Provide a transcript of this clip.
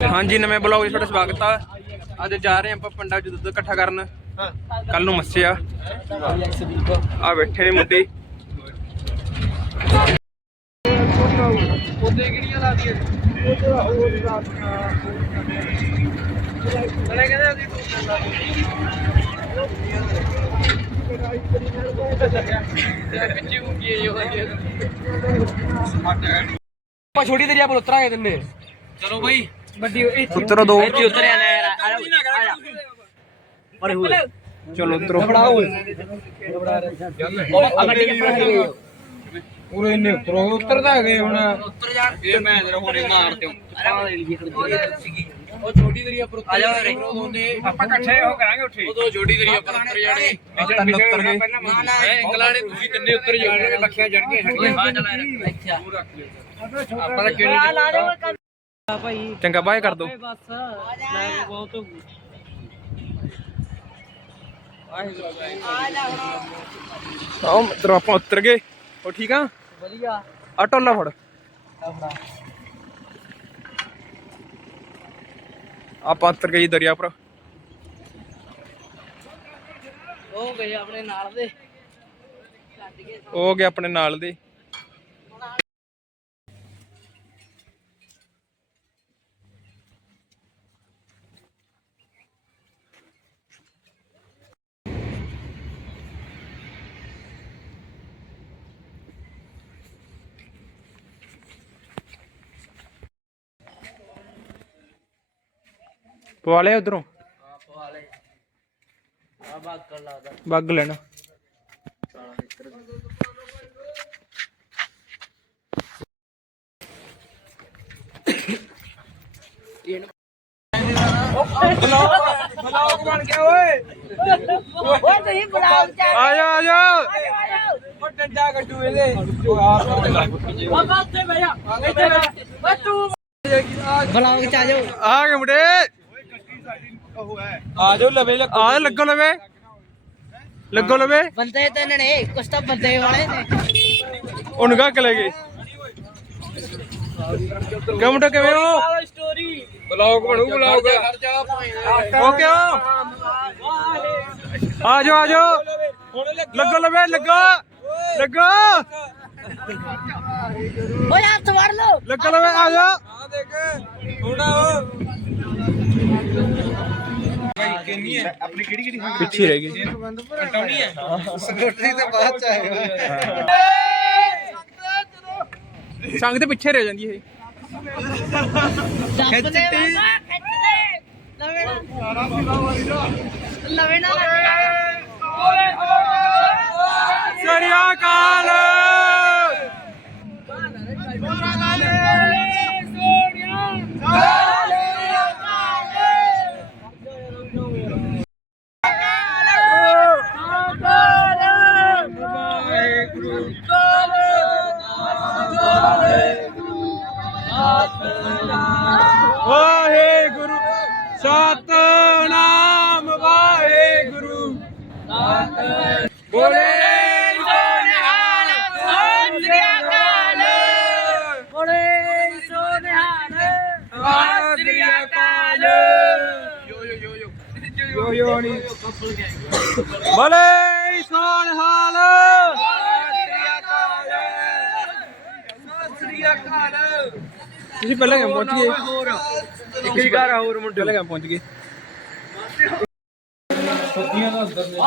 ਹਾਂਜੀ ਨਵੇਂ ਬਲੌਗ 'ਚ ਤੁਹਾਡਾ ਸਵਾਗਤ ਆ। ਅੱਜ ਜਾ ਰਹੇ ਆਪਾਂ ਪਿੰਡਾਂ 'ਚ ਦੁੱਧ ਇਕੱਠਾ ਕਰਨ। ਕੱਲ ਨੂੰ ਮੱਸਿਆ ਆ। ਬੈਠੇ ਨੇ ਮੁੰਡੇ। ਉਹਦੇ ਕਿਹੜੀਆਂ ਲਾਦੀਆਂ ਮੈਂ ਕਹਿੰਦਾ ਅਸੀਂ ਟੂਸ਼ਨ ਲਾ ਪਿੱਛੇ ਘੁੰਮੀਏ ਜੋ ਆਪਾਂ ਛੋਟੀ ਦਰਿਆ ਪਰ ਉਤਰਾਂਗੇ ਤਿੰਨੇ। ਚਲੋ ਬਾਈ। ਵੱਡੀ ਇੱਥੇ ਉੱਤਰੋ ਦੋ। ਉਤਰਿਆ ਲੈ ਯਾਰ ਪਰ ਹੋ ਚਲੋ ਉਤਰੋ। ਬੜਾ ਹੋਏ ਗੱਡੀ ਕਿੱਥੇ ਪੂਰੇ ਇੰਨੇ ਉਤਰੋ। ਉਤਰਦਾ ਹੈਗੇ ਹੁਣ। ਉੱਤਰ ਜਾਣ ਇਹ ਮੈਂ ਜਰਾ ਹੁਣੇ ਮਾਰ ਦਿਓ ਉਹ ਛੋਟੀ ਦਰਿਆ ਪਰ ਉੱਤਰ ਜਾਣਗੇ ਆਪਾਂ ਇਕੱਠੇ ਹੋ ਕਰਾਂਗੇ ਉੱਠੇ ਉਹ ਦੋ ਛੋਟੀ ਦਰਿਆ ਪਰ ਉੱਤਰ ਜਾਣਗੇ। ਤਿੰਨ ਉੱਤਰ ਗਏ। ਐ ਇੰਗਲਾਂਡੇ ਤੁਸੀਂ ਤਿੰਨੇ ਉੱਤਰ ਜਾਣਗੇ ਲੱਖੀਆਂ ਚੜ ਗਏ ਹਾਂ ਚਲਾ ਇੱਥੇ ਆਪਾਂ ਤਾਂ ਚੰਗਾ ਬਾਏ ਕਰ ਦੋ। ਬਸ। ਬਹੁਤ ਆਓ ਮਿੱਤਰੋ ਆਪਾਂ ਉਤਰ ਗਏ। ਉਹ ਠੀਕ ਆ? ਵਧੀਆ। ਆ ਟੋਲਾ ਫੜ। ਆਪਾਂ ਉਤਰ ਗਏ ਜੀ ਦਰਿਆ ਪਰ ਉਹ ਗਏ ਆਪਣੇ ਨਾਲ ਦੇ। ਉਹ ਹੋ ਗਏ ਆਪਣੇ ਨਾਲ ਦੇ। ਪਵਾ ਲਿਆ ਉਧਰੋਂ? ਵਾਲੇ ਆ ਬਾਕਰ ਲਾਦਾ ਬੱਗ ਲੈਣਾ। ਬਲੌਗ ਬਣ ਗਿਆ ਓਏ ਉਹ ਤੁਸੀਂ ਬੁਲਾਓ ਚਾ ਆ ਜਾ ਆ ਜਾ ਉਹ ਡੰਡਾ ਕੱਢੂ ਇਹਦੇ ਬਾਬਾ ਉੱਥੇ ਬਹਿ ਜਾ। ਇੱਥੇ ਬਹਿ ਜਾ। ਓ ਤੂੰ ਬਲੌਗ ਚ ਆ ਜਾਓ। ਆ ਗਏ ਮੁੰਡੇ। ਆ ਜਾਓ ਲਵੇ ਲੱਗ ਆ ਲੱਗੋ ਲਵੇ। ਲੱਗੋ ਲਵੇ। ਬੰਦੇ ਤੇ ਨੇ ਕੁਛ ਤਾਂ ਬੰਦੇ ਵਾਲੇ ਨੇ। ਉਹਨੂੰ ਕਾ ਕੇ ਲੈ ਗਏ ਕਮਟ ਕਿਵੇਂ ਹੋ? ਸਟੋਰੀ ਬਲੌਗ ਬਣੂ ਬਲੌਗ। ਹੋ। ਕਿਉਂ ਆ ਜਾਓ ਆ ਜਾਓ ਲੱਗੋ ਲਵੇ ਲੱਗੋ। ਲੱਗੋ। ਓਏ ਹੱਥ ਵੜ ਲਓ। ਲੱਗੋ ਲਵੇ ਆ ਜਾ ਆ ਦੇਖ ਹੁਣ ਭਾਈ ਕਿੰਨੀ ਹੈ? ਆਪਣੀ ਕਿਹੜੀ ਕਿਹੜੀ ਪਿੱਛੇ ਰਹਿ ਗਏ ਟੌਣੀ ਹੈ। ਸਕੂਟਰੀ ਤੇ ਬਾਅਦ ਚ ਆਏਗਾ। ਸੰਗ ਦੇ ਪਿੱਛੇ ਰਹਿ ਜਾਂਦੀ ਇਹ। ਖਿੱਚ ਦੇ ਬਾਬਾ ਖਿੱਚ ਦੇ ਲਵੇ ਨਾ ਲਵੇ ਨਾ। ਸਰੀਆ ਕਾਲ ਵਾਹਿਗੁਰੂ ਸਤਨਾਮ ਵਾਹਿਗੁਰੂ। ਬੋਲੇ ਸਤਿ ਸ੍ਰੀ ਅਕਾਲ। ਬੋਲੇ ਸੋਨਿਹਾਲ ਸਤਿ ਬੋਲੇ ਸੋਨਿਹਾਲ ਤੁਸੀਂ ਪਹਿਲਾਂ ਕਿਵੇਂ ਪਹੁੰਚ ਗਏ? ਇੱਕ ਹੀ ਘਰ ਆ ਹੋਰ ਮੁੰਡੇ ਪਹਿਲਾਂ ਕਿਵੇਂ ਪਹੁੰਚ ਗਏ? ਸਬਜ਼ੀਆਂ ਦਾ ਅੰਦਰ ਨੇ।